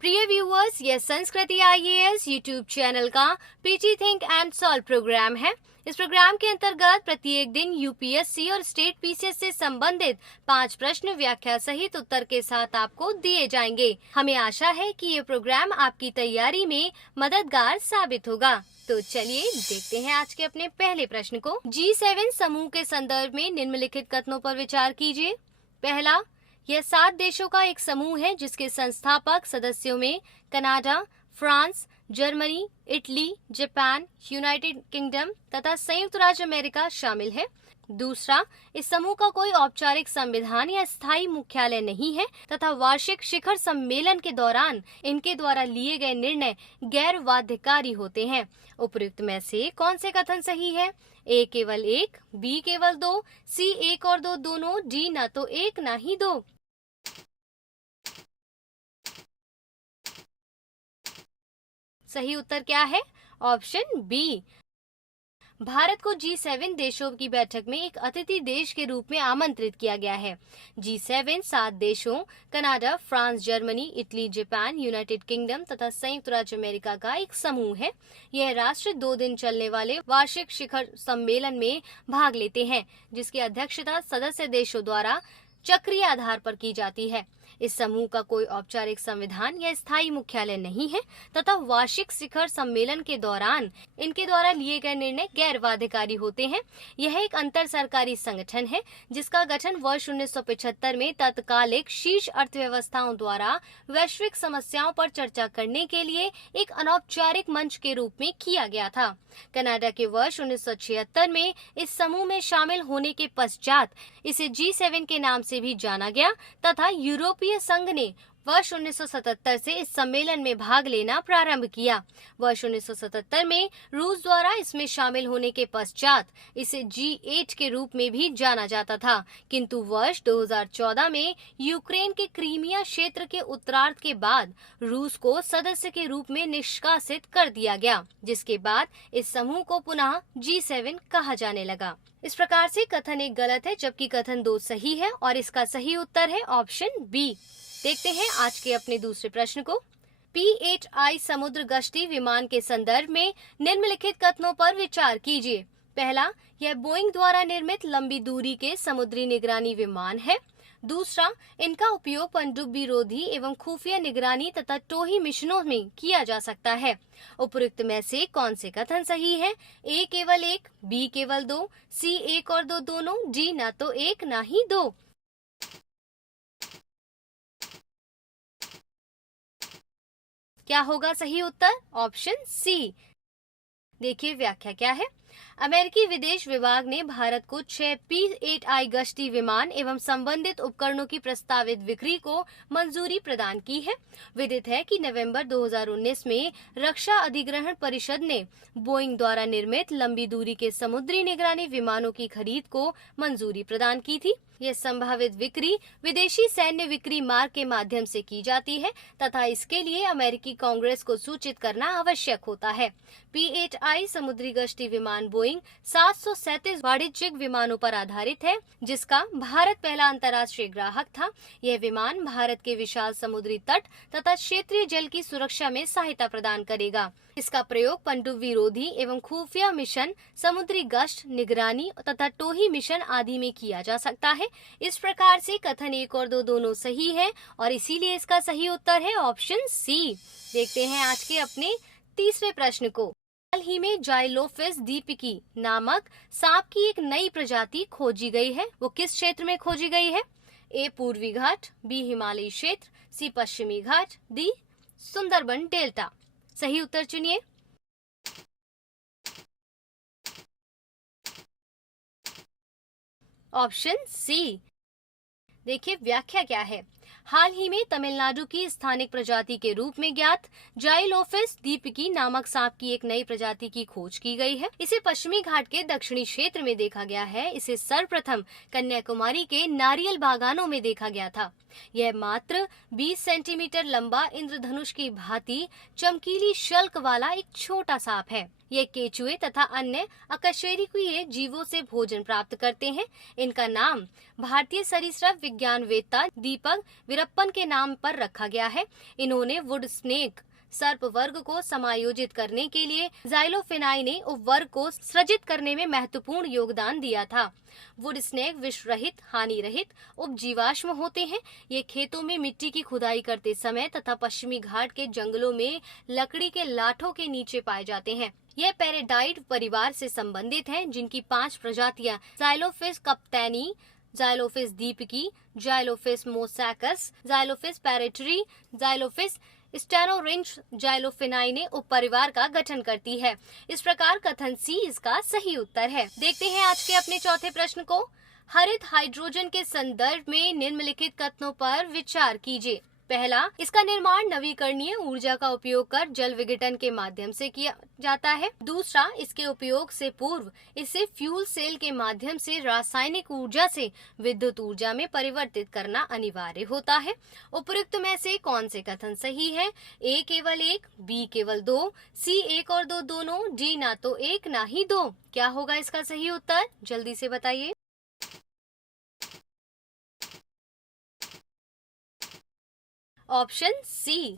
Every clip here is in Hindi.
प्रिय व्यूअर्स, यह संस्कृति आईएएस यूट्यूब चैनल का PT think and solve programme है। इस प्रोग्राम के अंतर्गत प्रत्येक दिन यूपीएससी और स्टेट पीसीएस से संबंधित 5 प्रश्न व्याख्या सहित उत्तर के साथ आपको दिए जाएंगे। हमें आशा है कि ये प्रोग्राम आपकी तैयारी में मददगार साबित होगा। तो चलिए देखते हैं आज के अपने पहले प्रश्न को। G7 समूह के संदर्भ में निम्नलिखित कथनों पर विचार कीजिए। पहला, यह 7 देशों का एक समूह है जिसके संस्थापक सदस्यों में Canada, France, Germany, Italy, Japan, United kingdom तथा संयुक्त राज्य अमेरिका शामिल है। दूसरा, इस समूह का कोई औपचारिक संविधान या स्थायी मुख्यालय नहीं है तथा वार्षिक शिखर सम्मेलन के दौरान इनके द्वारा लिए गए निर्णय गैर बाध्यकारी होते हैं। उपयुक्त में से कौन से कथन सही है? ए केवल 1, बी केवल 2, सी 1 और 2 दोनों, डी न तो 1 न ही 2। सही उत्तर क्या है? Option B. भारत को G7 देशों की बैठक में एक अतिथि देश के रूप में आमंत्रित किया गया है। G7 7 देशों Canada, France, Germany, Italy, Japan, United kingdom तथा संयुक्त राज्य अमेरिका का एक समूह है। यह राष्ट्र 2 दिन चलने वाले वार्षिक शिखर सम्मेलन में भाग लेते हैं, जिसकी अध्यक्षता सदस्य देशों द्वारा चक्रीय आधार पर की जाती है। इस समूह का कोई औपचारिक संविधान या स्थायी मुख्यालय नहीं है तथा वार्षिक शिखर सम्मेलन के दौरान इनके द्वारा लिए गए निर्णय गैर बाध्यकारी होते हैं। यह एक अंतर सरकारी संगठन है जिसका गठन वर्ष 1975 में तत्कालिक शीर्ष अर्थव्यवस्थाओं द्वारा वैश्विक समस्याओं पर चर्चा करने के लिए एक अनौपचारिक मंच के रूप में किया गया था। कनाडा के वर्ष 1976 में इस समूह में शामिल होने के पश्चात इसे G7 के नाम से भी जाना गया तथा यूरोपीय संघ ने वर्ष 1977 से इस सम्मेलन में भाग लेना प्रारंभ किया। वर्ष 1977 में रूस द्वारा इसमें शामिल होने के पश्चात इसे G8 के रूप में भी जाना जाता था, किंतु वर्ष 2014 में यूक्रेन के क्रीमिया क्षेत्र के उत्तरार्ध के बाद रूस को सदस्य के रूप में निष्कासित कर दिया गया, जिसके बाद इस समूह को पुनः G7 कहा जाने लगा। इस प्रकार से कथन 1 गलत है जबकि कथन 2 सही है और इसका सही उत्तर है ऑप्शन बी। देखते हैं आज के अपने दूसरे प्रश्न को। P8I समुद्र गश्ती विमान के संदर्भ में निम्नलिखित कथनों पर विचार कीजिए। पहला, यह बोइंग द्वारा निर्मित लंबी दूरी के समुद्री निगरानी विमान है। दूसरा, इनका उपयोग पनडुब्बी रोधी एवं खुफिया निगरानी तथा टोही मिशनों में किया जा सकता है। उपयुक्त में से कौन से कथन सही है? ए केवल 1, बी केवल 2, सी 1 और 2 दोनों, डी न तो 1 न ही 2। क्या होगा सही उत्तर? Option C. देखिए व्याख्या क्या है। अमेरिकी विदेश विभाग ने भारत को 6 P8I गश्ती विमान एवं संबंधित उपकरणों की प्रस्तावित बिक्री को मंजूरी प्रदान की है। विदित है कि नवंबर 2019 में रक्षा अधिग्रहण परिषद ने बोइंग द्वारा निर्मित लंबी दूरी के समुद्री निगरानी विमानों की खरीद को मंजूरी प्रदान की थी। यह संभावित बिक्री विदेशी सैन्य बिक्री मार्ग के माध्यम से की जाती है तथा इसके लिए अमेरिकी कांग्रेस को सूचित करना आवश्यक होता है। P8I समुद्री गश्ती विमान बोइंग 737 वाणिज्यिक विमानों पर आधारित है, जिसका भारत पहला अंतर्राष्ट्रीय ग्राहक था। यह विमान भारत के विशाल समुद्री तट तथा क्षेत्रीय जल की सुरक्षा में सहायता प्रदान करेगा। इसका प्रयोग पनडुब्बी रोधी एवं खुफिया मिशन, समुद्री गश्त, निगरानी तथा टोही मिशन आदि में किया जा सकता है। इस प्रकार से कथन 1 और 2 दोनों सही है और इसीलिए इसका सही उत्तर है ऑप्शन सी। देखते हैं आज के अपने तीसरे प्रश्न को। हाल ही में जाइलोफिस दीपिकी नामक सांप की एक नई प्रजाति खोजी गई है। वो किस क्षेत्र में खोजी गई है? ए पूर्वी घाट, बी हिमालयी क्षेत्र, सी पश्चिमी घाट, डी सुंदरबन डेल्टा। सही उत्तर चुनिए। Option C. देखिए व्याख्या क्या है। हाल ही में तमिलनाडु की स्थानिक प्रजाति के रूप में ज्ञात जाइलोफिस दीपिकी नामक सांप की एक नई प्रजाति की खोज की गई है। इसे पश्चिमी घाट के दक्षिणी क्षेत्र में देखा गया है। इसे सर्वप्रथम कन्याकुमारी के नारियल बागानों में देखा गया था। यह मात्र 20 सेंटीमीटर लंबा इंद्रधनुष की भांति चमकीली शल्क वाला एक छोटा सांप है। ये केचुए तथा अन्य अकशेरुकीय जीवों से भोजन प्राप्त करते हैं। इनका नाम भारतीय सरीसृप विज्ञानवेत्ता दीपक वीरप्पन के नाम पर रखा गया है। इन्होंने वुड स्नेक सर्प वर्ग को समायोजित करने के लिए जाइलोफिनाई उपवर्ग को सृजित करने में महत्वपूर्ण योगदान दिया था। वुड स्नेक विष रहित, हानि रहित उपजीवाश्म होते हैं। ये खेतों में मिट्टी की खुदाई करते समय तथा पश्चिमी घाट के जंगलों में लकड़ी के लाठों के नीचे पाए जाते हैं। यह पेरेडाइड परिवार से संबंधित हैं, जिनकी 5 प्रजातियां जाइलोफिस कप्तैनी, जाइलोफिस दीपकी, जाइलोफिस मोसैकस, जाइलोफिस पैरेटरी, जाइलोफिस स्टेनोरिंच जाइलोफिनाई ने उपपरिवार का गठन करती है। इस प्रकार कथन सी इसका सही उत्तर है। देखते हैं आज के अपने चौथे प्रश्न को। हरित हाइड्रोजन के संदर्भ में निम्नलिखित कथनों पर विचार कीजिए। पहला, इसका निर्माण नवीकरणीय ऊर्जा का उपयोग कर जल विघटन के माध्यम से किया जाता है। दूसरा, इसके उपयोग से पूर्व इसे फ्यूल सेल के माध्यम से रासायनिक ऊर्जा से विद्युत ऊर्जा में परिवर्तित करना अनिवार्य होता है। उपयुक्त में से कौन से कथन सही है? ए केवल 1, बी केवल 2, सी 1 और 2 दोनों, डी ना तो 1 ना ही 2। क्या होगा इसका सही उत्तर? जल्दी से बताइए। Option C.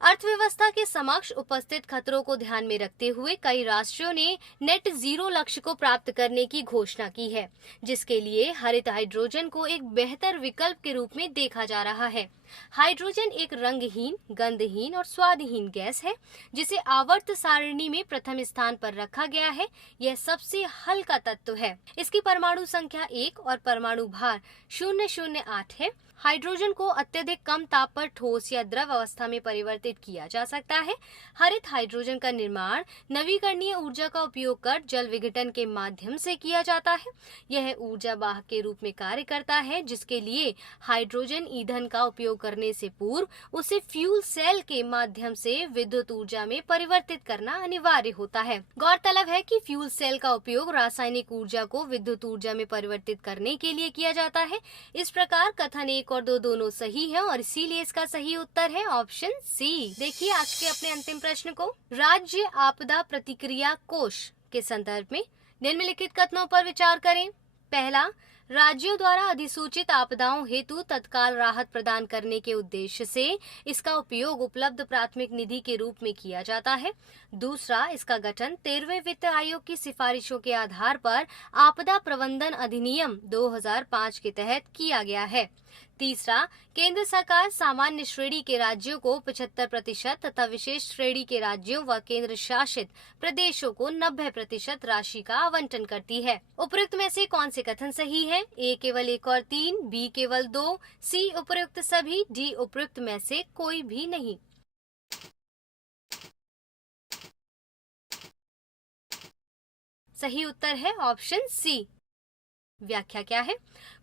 अर्थव्यवस्था के समक्ष उपस्थित खतरों को ध्यान में रखते हुए कई राष्ट्रों ने नेट जीरो लक्ष्य को प्राप्त करने की घोषणा की है, जिसके लिए हरित हाइड्रोजन को एक बेहतर विकल्प के रूप में देखा जा रहा है। हाइड्रोजन एक रंगहीन, गंधहीन और स्वादहीन गैस है, जिसे आवर्त सारणी में प्रथम स्थान पर रखा गया है। यह सबसे हल्का तत्व है। इसकी परमाणु संख्या 1 और परमाणु भार 008 है। हाइड्रोजन को अत्यधिक कम ताप पर ठोस या द्रव अवस्था में परिवर्तित किया जा सकता है। हरित हाइड्रोजन का निर्माण नवीकरणीय ऊर्जा का उपयोग कर जल विघटन के माध्यम से किया जाता है। यह ऊर्जा वाहक के रूप में कार्य करता है, जिसके लिए हाइड्रोजन ईंधन का उपयोग करने से पूर्व उसे फ्यूल सेल के माध्यम से विद्युत ऊर्जा में परिवर्तित करना अनिवार्य होता है। गौरतलब है कि फ्यूल सेल का उपयोग रासायनिक ऊर्जा को विद्युत ऊर्जा में परिवर्तित करने के लिए किया जाता है। इस प्रकार कथन 1 और 2 दोनों सही है और इसीलिए इसका सही उत्तर है ऑप्शन सी। देखिए आज के अपने अंतिम प्रश्न को। राज्य आपदा प्रतिक्रिया कोष के संदर्भ में निम्नलिखित कथनों पर विचार करें। पहला, राज्यों द्वारा अधिसूचित आपदाओं हेतु तत्काल राहत प्रदान करने के उद्देश्य से इसका उपयोग उपलब्ध प्राथमिक निधि के रूप में किया जाता है। दूसरा, इसका गठन 13वें वित्त आयोग की सिफारिशों के आधार पर आपदा प्रबंधन अधिनियम 2005 के तहत किया गया है। तीसरा, केंद्र सरकार सामान्य श्रेणी के राज्यों को 75% तथा विशेष श्रेणी के राज्यों व केंद्र शासित प्रदेशों को 90% राशि का आवंटन करती है। उपयुक्त में से कौन से कथन सही है? ए केवल 1 और 3, बी केवल 2, सी उपयुक्त सभी, डी उपयुक्त में से कोई भी नहीं। सही उत्तर है ऑप्शन सी। व्याख्या क्या है?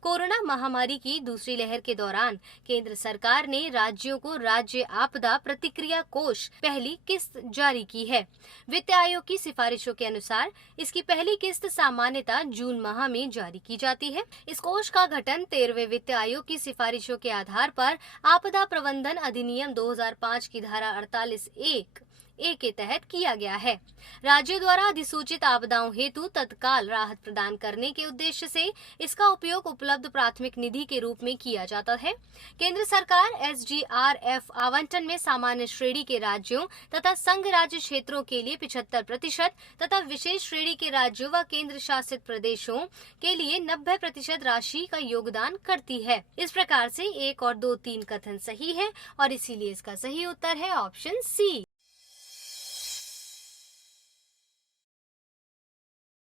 कोरोना महामारी की दूसरी लहर के दौरान केंद्र सरकार ने राज्यों को राज्य आपदा प्रतिक्रिया कोष पहली किस्त जारी की है। वित्त आयोग की सिफारिशों के अनुसार इसकी पहली किस्त सामान्यतः जून माह में जारी की जाती है। इस कोष का गठन 13वें वित्त आयोग की सिफारिशों के आधार पर आपदा प्रबंधन अधिनियम 2005 की धारा 48(1) ए के तहत किया गया है। राज्यों द्वारा अधिसूचित आपदाओं हेतु तत्काल राहत प्रदान करने के उद्देश्य से इसका उपयोग उपलब्ध प्राथमिक निधि के रूप में किया जाता है। केंद्र सरकार SGRF आवंटन में सामान्य श्रेणी के राज्यों तथा संघ राज्य क्षेत्रों के लिए 75% तथा विशेष श्रेणी के राज्यों व केंद्र शासित प्रदेशों के लिए 90% राशि का योगदान करती है। इस प्रकार से 1 और 2 3 कथन सही है और इसीलिए इसका सही उत्तर है ऑप्शन सी।